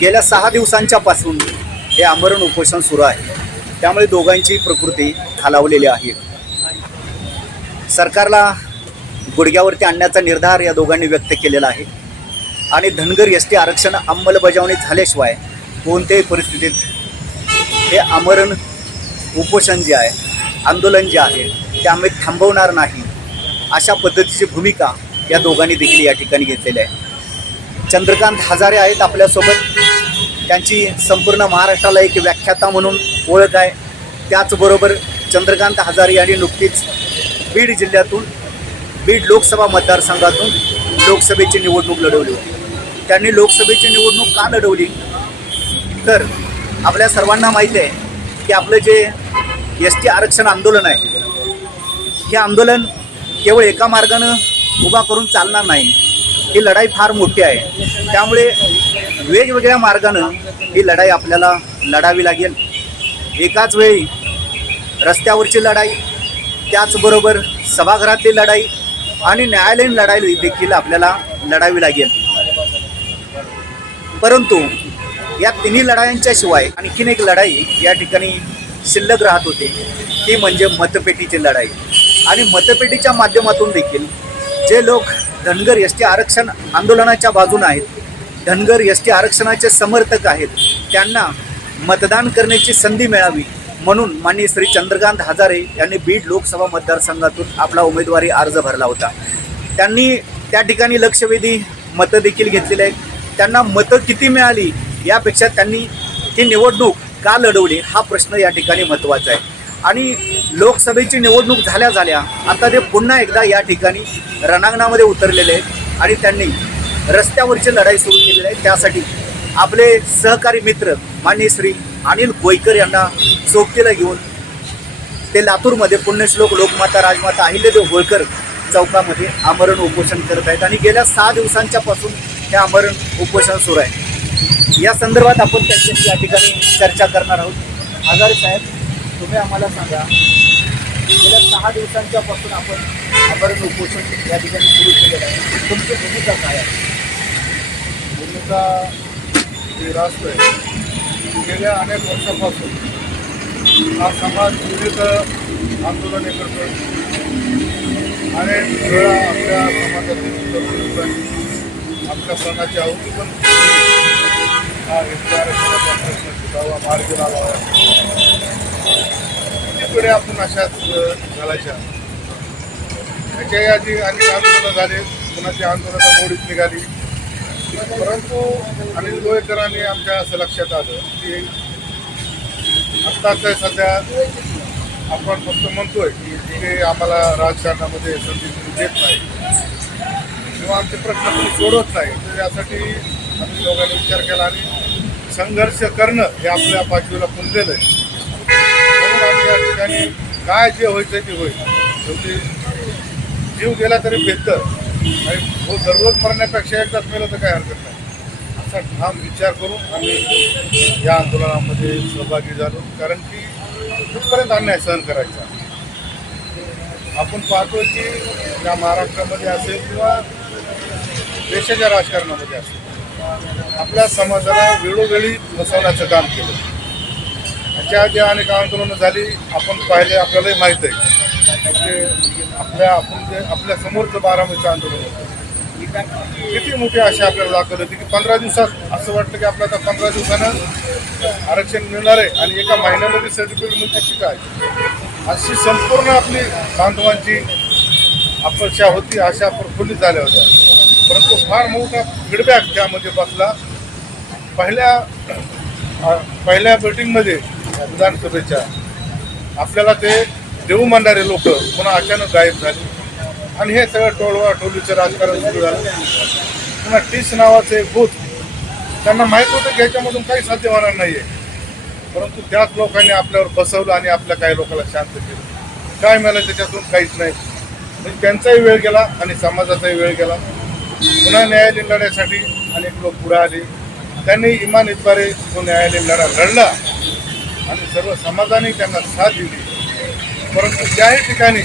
गेल्या सहा दिवसांच्यापासून हे आमरण उपोषण सुरू आहे. त्यामुळे दोघांची प्रकृती खालावलेली आहे. सरकारला गुडघ्यावरती आणण्याचा निर्धार या दोघांनी व्यक्त केलेला आहे. आणि धनगर एस टी आरक्षण अंमलबजावणी झाल्याशिवाय कोणत्याही परिस्थितीत हे आमरण उपोषण जे आहे आंदोलन जे आहे ते आम्ही थांबवणार नाही अशा पद्धतीची भूमिका या दोघांनी देखील या ठिकाणी घेतलेली आहे. चंद्रकांत हजारे आहेत आपल्यासोबत. त्यांची संपूर्ण महाराष्ट्राला एक व्याख्याता म्हणून ओळख आहे. त्याचबरोबर चंद्रकांत हजारे यांनी नुकतीच बीड जिल्ह्यातून बीड लोकसभा मतदारसंघातून लोकसभेची निवडणूक लढवली होती. त्यांनी लोकसभेची निवडणूक का लढवली? तर आपल्या सर्वांना माहीत आहे की आपलं जे एस टी आरक्षण आंदोलन आहे हे आंदोलन केवळ एका मार्गानं उभा करून चालणार नाही. ही लढाई फार मोठी आहे. त्यामुळे वेगवेगळ्या मार्गानं ही लढाई आपल्याला लढावी लागेल. एकाच वेळी रस्त्यावरची लढाई त्याचबरोबर सभागृहातली लढाई आणि न्यायालयीन लढाई देखील आपल्याला लढावी लागेल. परंतु या तिन्ही लढायांच्या शिवाय आणखीन एक लढाई या ठिकाणी शिल्लक राहत होती. ती म्हणजे मतपेटीची लढाई. आणि मतपेटीच्या माध्यमातून देखील जे लोक धनगर एस टी आरक्षण आंदोलनाच्या बाजून आहेत. धनगर एस टी आरक्षणाचे समर्थक आहेत. त्यांना मतदान करण्याची संधी मिळावी म्हणून माननीय श्री चंद्रकांत हजारे यांनी बीड लोकसभा मतदारसंघातून आपला उमेदवारी अर्ज भरला होता. त्यांनी त्या ठिकाणी लक्षवेधी मतं देखील घेतलेली आहेत. त्यांना मतं किती मिळाली यापेक्षा त्यांनी ही निवडणूक का लढवली हा प्रश्न या ठिकाणी महत्त्वाचा आहे. आणि लोकसभेची निवडणूक झाल्या झाल्या आता ते पुन्हा एकदा या ठिकाणी रणांगणामध्ये उतरलेले आहेत आणि त्यांनी रस्त्यावरची लढाई सुरू केलेली आहे. त्यासाठी आपले सहकारी मित्र मान्य श्री अनिल गोयकर यांना सोबतीला घेऊन ते लातूरमध्ये पुण्यश्लोक लोकमाता राजमाता अहिल्यादेव होळकर चौकामध्ये आमरण उपोषण करत आहेत. आणि गेल्या सहा दिवसांच्या पासून हे आमरण उपोषण सुरू आहे. या संदर्भात आपण त्यांच्याशी या ठिकाणी चर्चा करणार आहोत. आजारी साहेब तुम्ही आम्हाला सांगा गेल्या सहा दिवसांच्या पासून आपण साधारण उपोषण या ठिकाणी सुरू केलेलं आहे. तुमची भूमिका काय आहे? भूमिका ही राष्ट्र आहे. गेल्या अनेक वर्षापासून हा समाज विविध आंदोलने करतो अनेक वेळा आपल्या समाजातील तरुण आपल्या प्राणाची आहुती पण हा इतक्या प्रश्न सुटावा मार्ग लावावा. पिढ्या आपण अशाच घालायच्या. त्याच्याही आधी अनेक आंदोलनं झाले. कुणाची आंदोलनं मोडीत निघाली. परंतु अनिल गोयकरांनी आमच्या असं लक्षात आलं की आत्ताच सध्या आपण फक्त म्हणतोय की ते आम्हाला राजकारणामध्ये संधी देत नाही. किंवा आमचे प्रश्न कोणी सोडवत नाही. तर यासाठी आम्ही लोकांनी विचार केला आणि संघर्ष करणं हे आपल्या पाठीला पुंजलेलं आहे. या ठिकाणी काय जे व्हायचं ते होईल. शेवटी जीव गेला तरी बेहतर आणि हो दररोज मरण्यापेक्षा एकदाच मेलं तर काय हरकत नाही. असा ठाम विचार करून आम्ही या आंदोलनामध्ये सहभागी झालो. कारण की कुठपर्यंत अन्याय सहन करायचा? आपण पाहतो की या महाराष्ट्रामध्ये असेल किंवा देशाच्या राजकारणामध्ये असेल आपल्या समाजाला वेळोवेळी बसवण्याचं काम केलं. त्या ज्या आणि अनेक आंदोलनं झाली आपण पाहिले आपल्यालाही माहीत आहे. म्हणजे आपल्या आपण जे आपल्या समोरचं बारामतीचं आंदोलन होतं किती मोठी आशा आपल्याला दाखवली होती की पंधरा दिवसात असं वाटतं की आपल्याला आता पंधरा दिवसानं आरक्षण मिळणार आहे आणि एका महिन्यामध्ये सर्टिफिकेट मिळते की काय? अशी संपूर्ण आपली बांधवांची अपेक्षा होती आशा प्रफुल्लित झाल्या होत्या. परंतु फार मोठा फीडबॅक त्यामध्ये बसला. पहिल्या पहिल्या मीटिंगमध्ये विधानसभेच्या. आपल्याला ते देऊ म्हणणारे लोक पुन्हा अचानक गायब झाले. आणि हे सगळं टोळवा टोलीचं राजकारण सुरू झालं. पुन्हा टीस नावाचं एक बूथ. त्यांना माहीत होतं की ह्याच्यामधून काही साध्य होणार नाही आहे परंतु त्याच लोकांनी आपल्यावर बसवलं आणि आपल्या काही लोकांना शांत केलं. काय मिळालं त्याच्यातून काहीच नाही. म्हणजे त्यांचाही वेळ गेला आणि समाजाचाही वेळ गेला. पुन्हा न्यायालयीन लढ्यासाठी अनेक लोक पुढे आले. त्यांनी इमान इतबारे तो न्यायालयीन लढा लढला आणि सर्व समाजाने त्यांना साथ दिली. परंतु त्याही ठिकाणी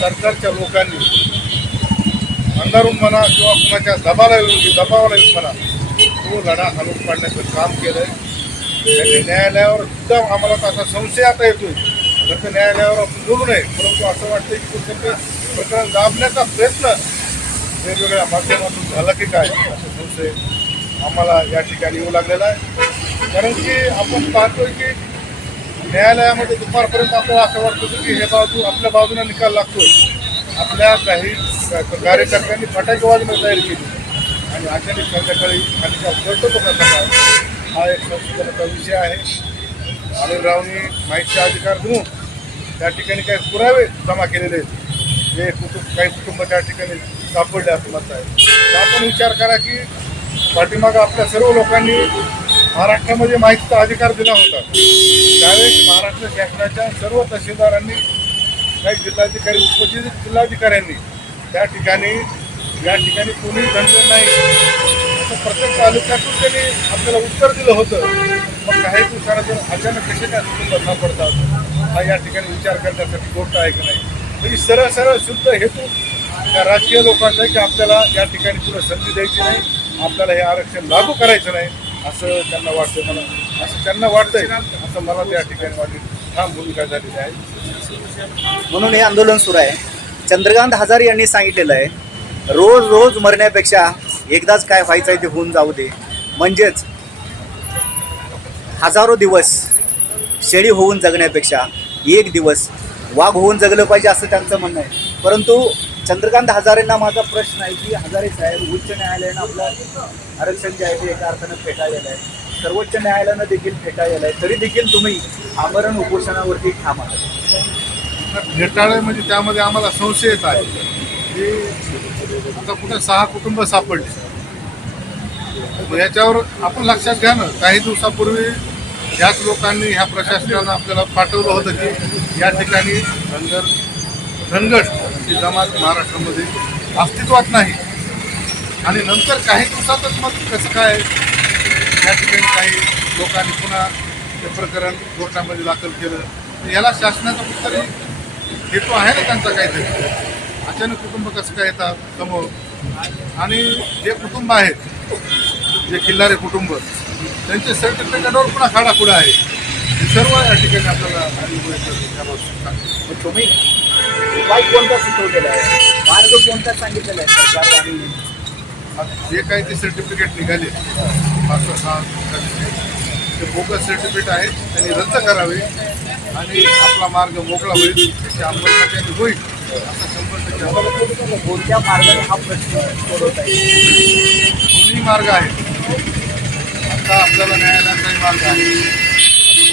सरकारच्या लोकांनी अंधारून म्हणा किंवा कुणाच्या दबाला येऊन दबावाला येऊन म्हणा तो लढा हलवून पाडण्याचं काम केलं त्यांनी न्यायालयावर सुद्धा आम्हाला असा संशय आता येतोय. तर ते न्यायालयावर आपण बोलू नये परंतु असं वाटतं की कुठलं प्रकरण दाबण्याचा प्रयत्न वेगवेगळ्या माध्यमातून झाला की काय असं संशय आम्हाला या ठिकाणी येऊ लागलेला आहे. कारण की आपण पाहतोय की न्यायालयामध्ये दुपारपर्यंत आपल्याला असं वाटतं होतं की हे बाजू आपल्या बाजूने निकाल लागतोय. आपल्या काही कार्यकर्त्यांनी फटाके वाजवण्याची तयार केली. आणि अचानक संध्याकाळी आणि निकाल हा एक संशोधनाचा विषय आहे. अनिल रावनी माहितीचे अधिकार देऊन त्या ठिकाणी काही पुरावे जमा केलेले आहेत. जे कुटुंब काही कुटुंब त्या ठिकाणी सापडले असं मत आहे. तर आपण विचार करा की पाठीमागं आपल्या सर्व लोकांनी महाराष्ट्रामध्ये माहितीचा अधिकार दिला होता. त्यावेळेस महाराष्ट्र शासनाच्या सर्व तहसीलदारांनी काही जिल्हाधिकारी उपजिल्हा जिल्हाधिकाऱ्यांनी त्या ठिकाणी या ठिकाणी कोणी धनगर नाही. असं प्रत्येक तालुक्यातून त्यांनी आपल्याला उत्तर दिलं होतं. मग काही दिवसानंतर अचानक कसे काय कुटुंब सापडतात हा या ठिकाणी विचार करण्यासाठी गोष्ट आहे की नाही? म्हणजे सरळ सरळ शुद्ध हेतू त्या राजकीय लोकांचा की आपल्याला या ठिकाणी पुढे संधी द्यायची नाही आपल्याला हे आरक्षण लागू करायचं नाही. असं त्यांना वाटतं मला. असं त्यांना वाटतंय. असं मला त्या ठिकाणी वाटेल ठाम भूमिका झालेली आहे. म्हणून हे आंदोलन सुरू आहे. चंद्रकांत हजारे यांनी सांगितलेलं आहे रोज रोज मरण्यापेक्षा एकदाच काय व्हायचं आहे ते होऊन जाऊ दे. म्हणजेच हजारो दिवस शेळी होऊन जगण्यापेक्षा एक दिवस वाघ होऊन जगलं पाहिजे असं त्यांचं म्हणणं आहे. परंतु चंद्रकांत हजारेंना माझा प्रश्न आहे की हजारे साहेब उच्च न्यायालयानं आपलं आरक्षण जे आहे ते एका अर्थानं फेटाळलेलं आहे. सर्वोच्च न्यायालयानं देखील फेटाळलेलं आहे. तरी देखील तुम्ही आमरण उपोषणावरती ठाम आहात. फेटाळे म्हणजे त्यामध्ये आम्हाला संशय येत आहे की आता कुठे सहा कुटुंब सापडले. याच्यावर आपण लक्षात घ्या ना काही दिवसापूर्वी याच लोकांनी ह्या प्रशासनानं आपल्याला पाठवलं होतं की या ठिकाणी धनगड ही जमात महाराष्ट्रामध्ये अस्तित्वात नाही. आणि नंतर काही दिवसातच मग कसं काय या ठिकाणी काही लोकांनी पुन्हा ते प्रकरण कोर्टामध्ये दाखल केलं. तर याला शासनाचा कुठतरी हेतू आहे ना त्यांचा काहीतरी? अचानक कुटुंब कसं काय येतात समोर? आणि जे कुटुंब आहेत जे किल्लारे कुटुंब त्यांचे सर्टिफिकेटवर पुन्हा खाडाखुडा आहे. हे सर्व या ठिकाणी आपल्याला तुम्ही उपाय कोणता सुचवलेला आहे मार्ग कोणता सांगितलेला आहे? सरकार आणि आता जे काही ते सर्टिफिकेट निघाले पाच सहा ते बोगस सर्टिफिकेट आहेत त्यांनी रद्द करावे आणि आपला मार्ग मोकळा होईल त्याची अंमलबजावणी होईल असा शंभर टक्के आम्हाला कोणत्या मार्गाने हा प्रश्न सोडवता येईल? दोन्ही मार्ग आहेत. आता आपल्याला न्यायालयाचाही मार्ग आहे.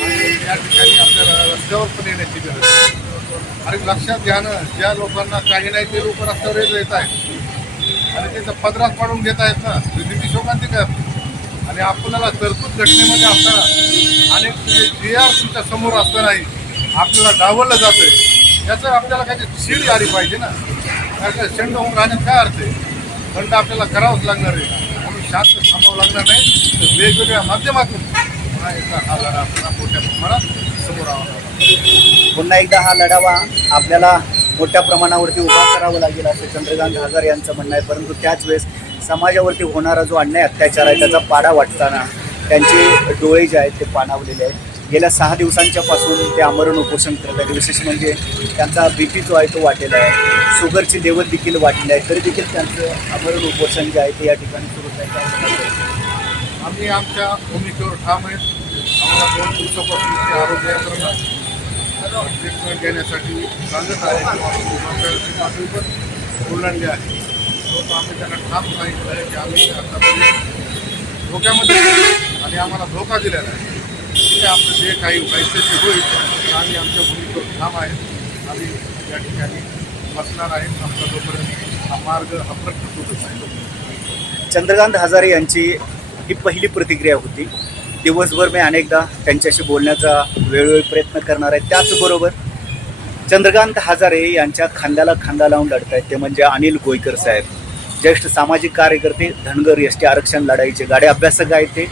आणि या ठिकाणी आपल्याला रस्त्यावर पण येण्याची गरज आहे. आणि लक्षात घ्या ना ज्या लोकांना काही नाही ते लोक रस्त्यावर येत आहेत. आणि त्याचा पदरात पाडून घेत आहेत ना ते नीती शोकांती काय आणि आपल्याला तरतूद घटनेमध्ये असताना अनेक जे आर तुमच्यासमोर असतानाही आपल्याला डावललं जातंय. याचं आपल्याला काही शीड आली पाहिजे ना. काय शंड होऊन राहण्यात काय अर्थ आहे? दंड आपल्याला करावाच लागणार आहे. म्हणून शांत थांबावं लागणार नाही. तर वेगवेगळ्या माध्यमातून पुन्हा एकदा हा लढा पुन्हा मोठ्या प्रमाणात समोर आवा लागला. पुन्हा एकदा हा लढावा आपल्याला मोठ्या प्रमाणावरती उभा करावा लागेल असं चंद्रकांत हजारे यांचं म्हणणं आहे. परंतु त्याच वेळेस समाजावरती होणारा जो अन्याय अत्याचार आहे त्याचा पाडा वाटताना त्यांचे डोळे जे आहेत ते पाणावलेले आहेत. गेल्या सहा दिवसांच्या पासून ते आमरण उपोषण करत आहेत. विशेष म्हणजे त्यांचा बी पी जो आहे तो वाढलेला आहे. शुगरची लेवल देखील वाढलेली आहे. तरी देखील त्यांचं आमरण उपोषण जे आहे ते या ठिकाणी सुरू आहे. आम्ही आमच्या भूमिकेवर ठाम आहेत. आम्हाला दोन दिवसापासून आरोग्य ट्रीटमेंट घेण्यासाठी सांगत आहे. डॉक्टरांची पातळी पण ओलांडली आहे. तो आम्ही त्यांना ठाम सांगितलं आहे की आम्ही आतापर्यंत धोक्यामध्ये आणि आम्हाला धोका दिलेला आहे. तिथे आपलं जे काही व्हायचं ते होईल आणि आम्ही आमच्या भूमिकेवर ठाम आहेत आम्ही या ठिकाणी बसणार आहेत आमचा जोपर्यंत हा मार्ग हा होतच आहे चंद्रकांत हजारे यांची ही पहिली प्रतिक्रिया होती. दिवसभर मी अनेकदा त्यांच्याशी बोलण्याचा वेळोवेळी प्रयत्न करणार आहे. त्याचबरोबर चंद्रकांत हजारे यांच्या खांद्याला खांदा लावून लढत आहेत ते म्हणजे अनिल गोयकर साहेब. ज्येष्ठ सामाजिक कार्यकर्ते धनगर एस टी आरक्षण लढाईचे गाडे अभ्यासक आहेत ते.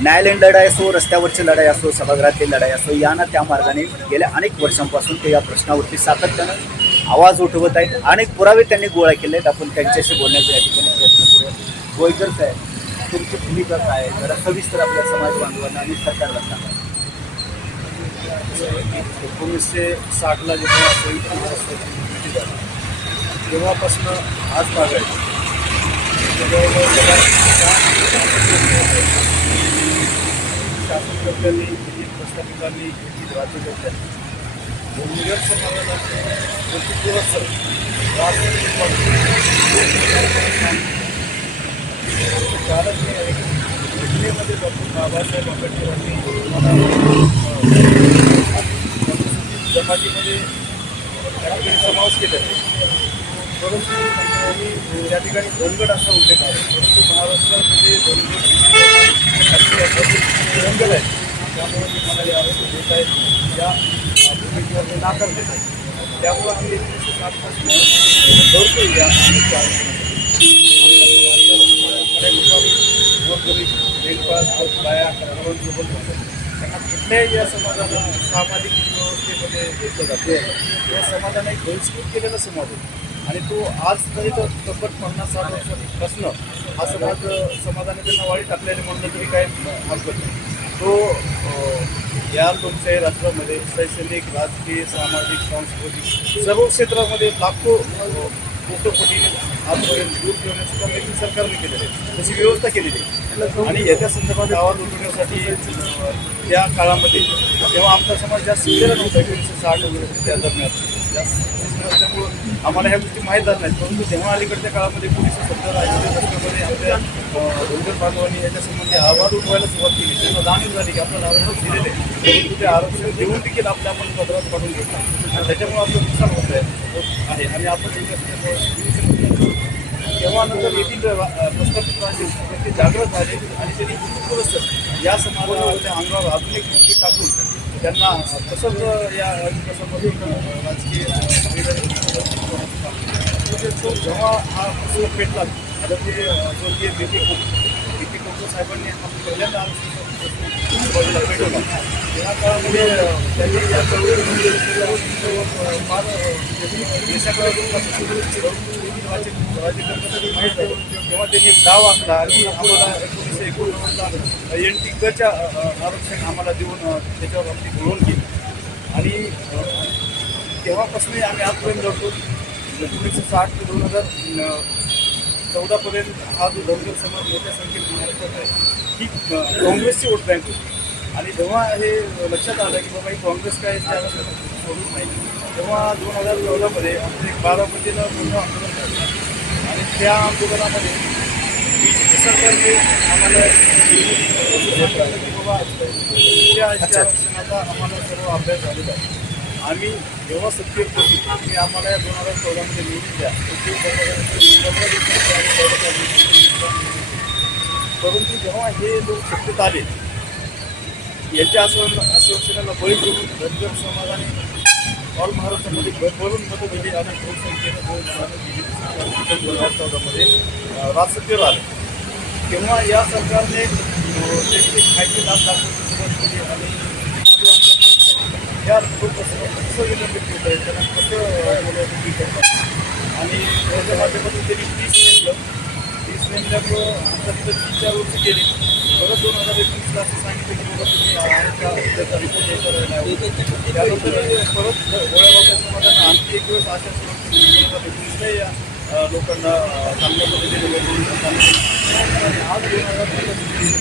न्यायालयीन लढाई असो रस्त्यावरची लढाई असो सभागृहातली लढाई असो यांना त्या मार्गाने गेल्या अनेक वर्षांपासून ते या प्रश्नावरती सातत्यानं आवाज उठवत आहेत. अनेक पुरावे त्यांनी गोळा केले आहेत आपण त्यांच्याशी बोलण्याचा या ठिकाणी प्रयत्न करूया. गोयकर साहेब तुमची भूमिका काय? जरा सविस्तर आपल्या समाज बांधवांना आणि सरकारला सांगा. एकोणीसशे साठला जेव्हा संयुक्त महाराष्ट्राची निर्मिती झाली तेव्हापासून आज जवळजवळ शासनकर्त्यांनी दिल्ली प्रस्थापितांनी येथील राज्यकर्त्यांनी, भूमिगत समाजाचे प्रतिपूरक कारण हे आहे की दिल्लीमध्ये डॉक्टर बाबासाहेब आंबेडकरांनी जमातीमध्ये त्या ठिकाणी समावेश केलेला आहे परंतु त्यांनी त्या ठिकाणी धनगड असा उल्लेख आहे परंतु महाराष्ट्रामध्ये धनगड जंगल आहे त्यामुळे ते मला या देत आहेत या भूमिकेवर ते नाकार देत आहेत त्यामुळे आम्ही एकोणीसशे साठपासून दौडतो या आमच्या त्यांना कुठल्याही या समाजाला सामाजिक व्यवस्थेमध्ये घेतलं जातं किंवा समाजाने एक बहिष्कृत केलेला समाज आहे. आणि तो आज तरी तर तब्बल पन्नास साठ वर्षापासनं हा समाज समाजाने त्यांना वाळी टाकलेले म्हणून तरी काय हरकत नाही. तो या लोकशाही राष्ट्रामध्ये शैक्षणिक राजकीय सामाजिक सांस्कृतिक सर्व क्षेत्रामध्ये लाखो अं, कोटोपटीने आजपर्यंत दूर ठेवण्याचं काम देखील सरकारने केलेलं आहे तशी व्यवस्था केलेली आहे आणि याच्या संदर्भात आवाज उठवण्यासाठी त्या काळामध्ये तेव्हा आमचा समाज जास्त शिकलेला नव्हता एकोणीसशे साठ वगैरे त्या दरम्यान जास्त असल्यामुळं आम्हाला ह्या गोष्टी माहीत झाल्या नाहीत. परंतु तेव्हा अलीकडच्या काळामध्ये एकोणीसशे सत्तर ऐंशी दशकामध्ये आमच्या धनगर बांधवांनी याच्यासंबंधी आवाज उठवायला सुरुवात केली. त्यांना जाणीव झाली की आपल्याला आरक्षण दिलेलं आहे. परंतु ते आरक्षण देऊन देखील आपल्या आपण पदरात काढून घेतला. आणि त्याच्यामुळे आपलं नुकसान होत आहे आहे. आणि आपण म्हणजे तेव्हा नंतर येथील प्रस्थापित राजे ते जागृत झाले आणि त्यांनी हिंदुत्वस्त या समाजाच्या अंगावर आधुनिक मुली टाकून त्यांना तसंच या विकासामध्ये राजकीय म्हणजे तो जेव्हा हा प्रसंग पेटला ते स्वर्गीय बी पी कोक बी पी कोक साहेबांनी हा पहिल्यांदा त्यांनी या तेव्हा त्यांनी एक डाव आखला आणि आम्हाला एकोणीसशे एकोणनव्वदला एन टी कच्या आरक्षण आम्हाला देऊन त्याच्यावर आमची घडवून केली आणि तेव्हापासूनही आम्ही आजपर्यंत लढतो एकोणीसशे साठ ते दोन हजार चौदापर्यंत हा जो धनगर समाज मोठ्या संख्येत महाराष्ट्रात आहे ही काँग्रेसची वोट बँक होती आणि जेव्हा हे लक्षात आलं की बाबा ही काँग्रेस काय सोडून नाही. तेव्हा दोन हजार चौदामध्ये आमचं बारामतीला मोठं आंदोलन झालं. आणि त्या आंदोलनामध्ये सरकारने आम्हाला की बाबा त्या आरक्षणाचा आम्हाला सर्व अभ्यास झालेला आहे. आम्ही जेव्हा सत्तेवर पोहोचू तुम्ही आम्हाला या दोन हजार चौदामध्ये निवडून द्या. परंतु जेव्हा हे लोक सत्तेत आले यांच्या असं आश्वासनाला बळी करून धनगर समाजाने ऑल महाराष्ट्रामध्ये भरभरून मतं दिली. आणि बहुसंख्येनं बहुमतानं दिली. दोन हजार चौदामध्ये राजसत्तेवर आले तेव्हा या सरकारने त्यांची खायचे लाभ दाखवण्याची सुरुवात केली आणि त्या लोकसभा कसं विलंबित होत आहे त्यांना कसं अं, बोलावं ठीक आणि त्याच्या माध्यमातून त्यांनी तीस नेमलं तीस नेमल्यामुळं आता तिथं तीन चार वर्ष गेली परत दोन हजार एकवीसला असं सांगितलं की बाबा तुम्ही त्याचा रिपोर्ट हे करायला. त्यानंतर परत गोळ्याबाबा समाजानं आणखी एक दिवस आशा या अं, लोकांना अं, चांगल्या पद्धतीने वेगळं सांगितलं आणि आज दोन हजार पंचवीस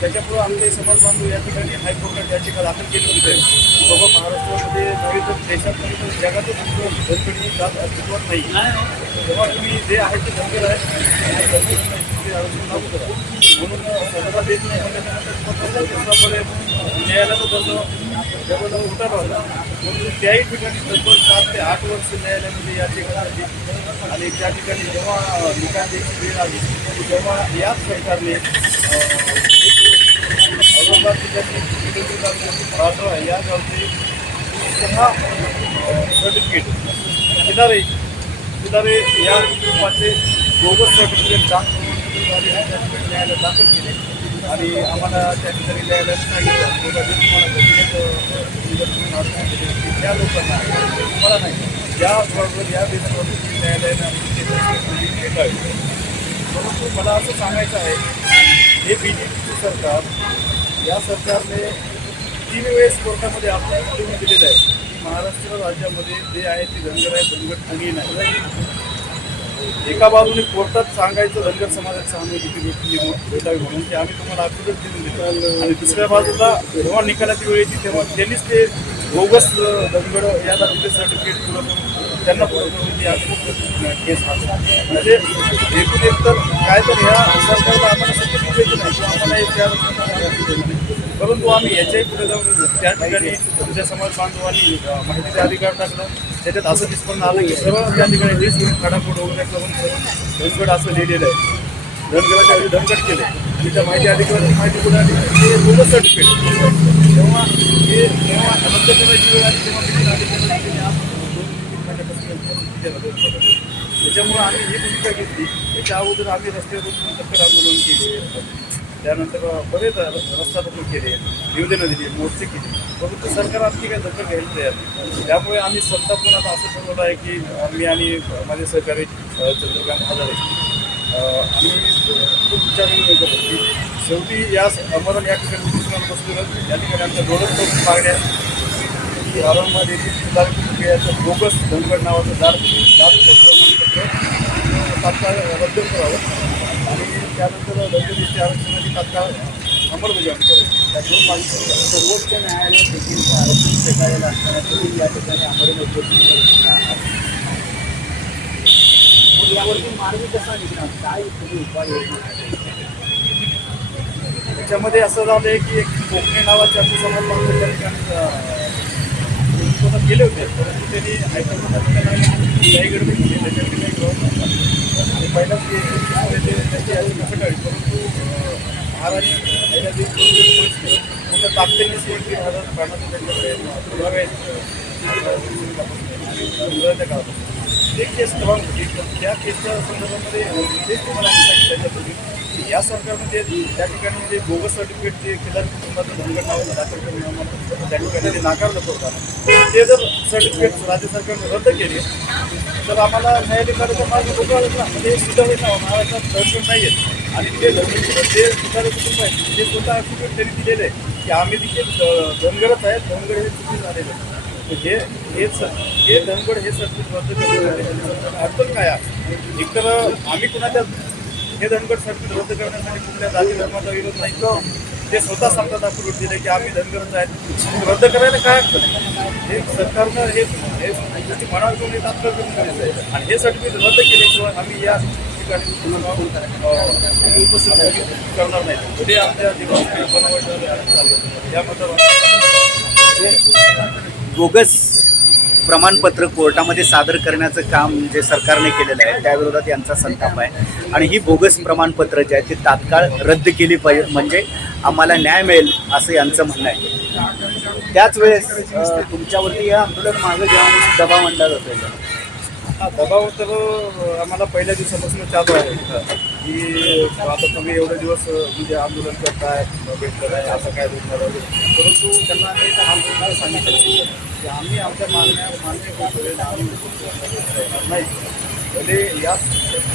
त्याच्यामुळं आमचे समाज बांधव या ठिकाणी हायकोर्टात याचिका दाखल केली होती. की बाबा महाराष्ट्रामध्ये नव्हे तर देशात नाही तर जगातच धनगड जात अस्तित्वात नाही. तेव्हा तुम्ही जे आहे ते धनगर आहे. आणि आरक्षण लागू करा. म्हणून सरकार देत नाही. म्हटल्यानंतर दुसराकडे न्यायालयाचा जवळजवळ होता म्हणून त्याही ठिकाणी तब्बल सात ते आठ वर्ष न्यायालयामध्ये याचिका आली आणि त्या ठिकाणी जेव्हा निकाल द्यायची वेळ आली तेव्हा याच सरकारने अं, औरंगाबाद आहे या गावचे सहा सर्टिफिकेट किनारे किनारे या कुटुंबाचे बोगस सर्टिफिकेट दाखल त्या ठिकाणी न्यायालयात दाखल केले आणि आम्हाला त्या ठिकाणी न्यायालयात सांगितलं तुम्हाला त्या लोकांना मला नाही या बरोबर या बेसवर तुम्ही परंतु मला असं सांगायचं आहे हे बी जे पीचं सरकार या सरकारने तीन वेळेस कोर्टामध्ये आपल्याला निवडून दिलेलं आहे. महाराष्ट्र राज्यामध्ये जे आहे ते धनगर आहे धनगर कोणी नाही. एका बाजूने कोर्टात सांगायचं धनगर समाजात सहानुभूती भेटली भेटावी म्हणून की आम्ही तुम्हाला अफिडेव्हिट देऊन दिलं आणि दुसऱ्या बाजूला जेव्हा निकालाची वेळ येते तेव्हा त्यांनीच ते बोगस धनगड याला तिथे सर्टिफिकेट पुरं त्यांना पुरं की ती आम्ही केस हात म्हणजे एकूण एक तर काय तर ह्या सरकारला आम्हाला सत्य नाही आम्हाला एक त्या परंतु आम्ही याच्याही पुढे जाऊन त्या ठिकाणी तुमच्या समाज बांधवांनी अं, माहितीचा अधिकार टाकला. त्याच्यात असं निष्पन्न आलं की सर्व त्या ठिकाणी लिस्ट घेऊन खाडाखोड वगैरे करून धनगड असं लिहिलेलं आहे. धनगडाच्या आधी धनगड केले. आणि त्या माहिती अधिकाराची माहिती पुढे आली. ते बोगस सर्टिफिकेट तेव्हा हे तेव्हा रद्द करायची वेळ आली तेव्हा त्याच्यामुळं आम्ही ही भूमिका घेतली. त्याच्या अगोदर आम्ही रस्त्यावरून उतरून आंदोलन केले. त्यानंतर बरेच रस्ता केले निवेदनं दिली मोर्चे केले. परंतु सरकार आणखी काही दखल घ्यायला तयार नाही. त्यामुळे आम्ही सत्ता पण आता असं ठरवलं आहे की मी आणि माझे सहकारी चंद्रकांत हजारे आम्ही खूप विचार करतो की शेवटी या अमरण या ठिकाणी उपोषणाला बसलेलं या ठिकाणी आमच्या दोनच खूप मागण्या की औरंगाबाद येथील सुधार बोगस धनगड नावाचं दार दार प्रमाणपत्र तात्काळ रद्द करावं. त्यानंतर दलित आरक्षणाची तात्काळ अंमलबजावणी करावी त्या दोन मागणी सर्वोच्च न्यायालय देखील आरक्षण स्वीकारायला असताना या ठिकाणी अंमलबजावणी मग यावरती मार्ग कसा निघणार? काय तुम्ही उपाय त्याच्यामध्ये असं झालं आहे की एक कोकणी नावाच्या आमचे समाज बांधव त्या ठिकाणी अं, गेले होते परंतु त्यांनी हायकोर्टात काही गडबड केली त्याच्याकडे काही गृह नव्हता आणि पहिलाच त्याची परंतु महाराणी अहिल्यादेवी पोलीस केलं मोठ्या ताकदीने प्राणाचं त्यांच्याकडे पुरावे मुलाच्या एक केस क्रमांक होती तर त्या केसच्या संदर्भामध्ये तेच तुम्हाला मी सांगितलं या सरकारमध्ये त्या ठिकाणी जे बोगस सर्टिफिकेट जे केदार कुटुंबाचं धनगड नावाचं दाखल करून त्या ठिकाणी ते नाकारलं होतं ते जर सर्टिफिकेट राज्य सरकारने रद्द केले तर आम्हाला न्यायालयाचा मार्ग मोकळाच ना म्हणजे सुद्धा होईल ना महाराष्ट्रात धनगड नाही आहेत आणि ते धनगर जे सुधारे कुटुंब आहेत ते स्वतः ॲफिडेविट त्यांनी दिलेलं आहे की आम्ही देखील अं, धनगरच आहेत धनगड हे चुकी झालेलं आहे तर हे हे हे धनगड हे सर्टिफिकेट रद्द करण्यासाठी अडचण काय आहे एकतर आम्ही कुणाच्या हे धनगर सर्किट रद्द करण्यासाठी कुठल्या जाती धर्माचा विरोध नाही. तो ते स्वतः सांगतात अप्रूव्ह दिले की आम्ही धनगरच आहेत. रद्द करायला काय अडचण हे सरकारनं हे मनावर घेऊन हे तात्काळ करून करायचं आहे. आणि हे सर्टिफिकेट रद्द केल्याशिवाय आम्ही या ठिकाणी उपस्थित करणार नाही. ते आमच्या दिवस बनवायचं या बोगस प्रमाणपत्र कोर्टामध्ये सादर करण्याचं काम जे सरकारने केलेलं आहे त्याविरोधात यांचा संताप आहे. आणि ही बोगस प्रमाणपत्र जे आहे ती तात्काळ रद्द केली पाहिजे. म्हणजे आम्हाला न्याय मिळेल असं यांचं म्हणणं आहे. त्याच वेळेस तुमच्यावरती या आंदोलन मागं जेव्हा दबाव आणला जातो हा दबाव तर आम्हाला पहिल्या दिवसापासून चालू आहे. की आता तुम्ही एवढे दिवस म्हणजे आंदोलन करताय भेटलं आहे असं काय भेटणार आहे? परंतु त्यांना आम्ही आंदोलनाला सांगितलं की आम्ही आमच्या मागण्या मान्य करतोय आम्ही करणार नाही. म्हणजे या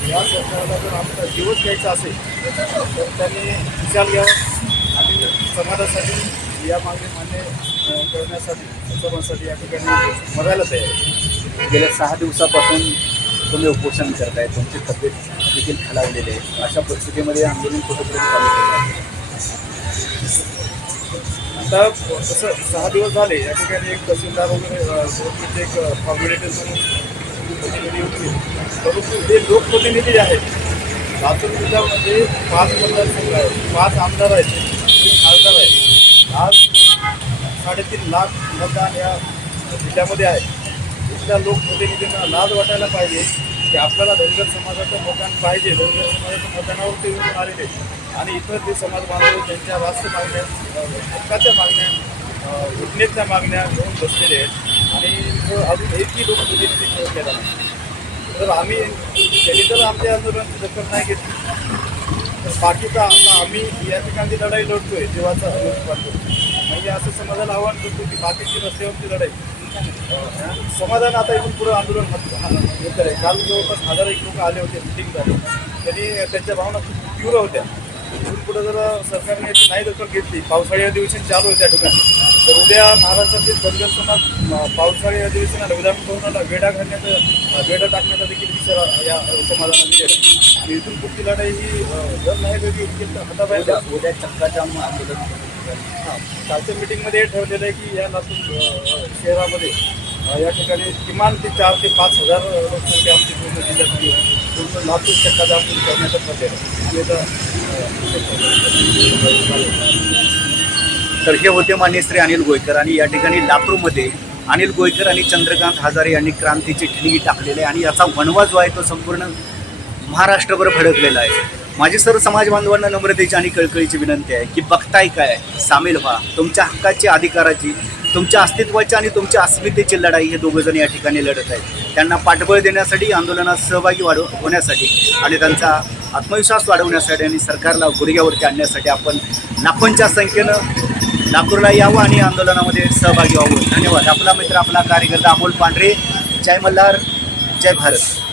या सरकारला जर आमचा दिवस घ्यायचा असेल तर त्यांनी विचार घ्यावा आणि समाजासाठी या मागणी मान्य करण्यासाठी सर्वांसाठी या ठिकाणी बघायला तयार गेल्या सहा दिवसापासून तुम्ही उपोषण करताय तुमची तब्येत देखील खालावलेली आहे. अशा परिस्थितीमध्ये आंदोलन कुठेतरी चालू केलं आहे. आता कसं सहा दिवस झाले या ठिकाणी एक तहसीलदार वगैरे गोष्टीचे एक फॉर्मॅलिटी म्हणून प्रतिनिधी परंतु हे लोकप्रतिनिधी आहेत. लातूर जिल्ह्यामध्ये पाच मतदारसंघ आहेत पाच आमदार आहेत तीन खासदार आहेत. आज साडेतीन लाख मतदान या जिल्ह्यामध्ये आहे. इथल्या लोकप्रतिनिधींना लाज वाटायला पाहिजे की आपल्याला धनगर समाजाचं मतदान पाहिजे धनगर समाजाच्या मतदानावर ते येऊन आलेले आणि इतर जे समाज बांधव त्यांच्या राष्ट्र मागण्या हक्काच्या मागण्या घटनेच्या मागण्या घेऊन बसलेले आहेत. आणि अजून एकही लोकप्रतिनिधी निवडून केला नाही. तर आम्ही त्यांनी जर आमच्या आंदोलनाची दखल नाही घेतली. तर बाकीचा आता आम्ही या ठिकाणची लढाई लढतोय जीवाचा लोकपाल म्हणजे असं समाजाला आव्हान करतो की बाकीची रस्त्यावरची लढाई समाधान आता इथून पुढं आंदोलन होत आहे. काल जवळपास हजार एक लोक आले होते मिटिंग झाली त्यांनी त्यांच्या भावना खूप तीव्र होत्या. इथून पुढं जर सरकारने याची नाही दखल घेतली पावसाळी अधिवेशन चालू आहे त्या ठिकाणी. तर उद्या महाराष्ट्रातील धनगर समाज पावसाळी अधिवेशनाला विधान भवनाला वेढा घालण्याचा वेढा टाकण्याचा देखील विचार या समाजाला दिलेला आहे. आणि इथून पुढची लढाई ही जर नाही वेगळी केली तर हाताबाहेर उद्या उद्या चक्काजाम आंदोलन हां. कालच्या मीटिंगमध्ये ठरलेलं आहे की या लातूर शहरामध्ये या ठिकाणी किमान ते चार ते पाच हजार लोकसंख्या आमची पूर्ण जिल्ह्यातली पूर्ण लातूर चक्का आपण करण्याचा ठरलेलं आहे. आणि तर हे होते मान्य श्री अनिल गोयकर आणि या ठिकाणी लातूरमध्ये अनिल गोयकर आणि चंद्रकांत हजारे यांनी क्रांतीची ठिणगी टाकलेली आहे आणि याचा वणवा जो आहे तो संपूर्ण महाराष्ट्रभर भडकलेला आहे. माझी सर्व समाज बांधवांना नम्रतेची आणि कळकळीची विनंती आहे की बघताय काय सामील व्हा. तुमच्या हक्काची अधिकाराची तुमच्या अस्तित्वाची आणि तुमच्या अस्मितेची लढाई हे दोघं जण या ठिकाणी लढत आहेत. त्यांना पाठबळ देण्यासाठी आंदोलनात सहभागी वाढव होण्यासाठी आणि त्यांचा आत्मविश्वास वाढवण्यासाठी आणि सरकारला गुडघ्यावरती आणण्यासाठी आपण लाखोंच्या संख्येनं नागपूरला यावं आणि आंदोलनामध्ये सहभागी व्हावं. धन्यवाद. आपला मित्र आपला कार्यकर्ता अमोल पांढरे. जय मल्हार. जय भारत.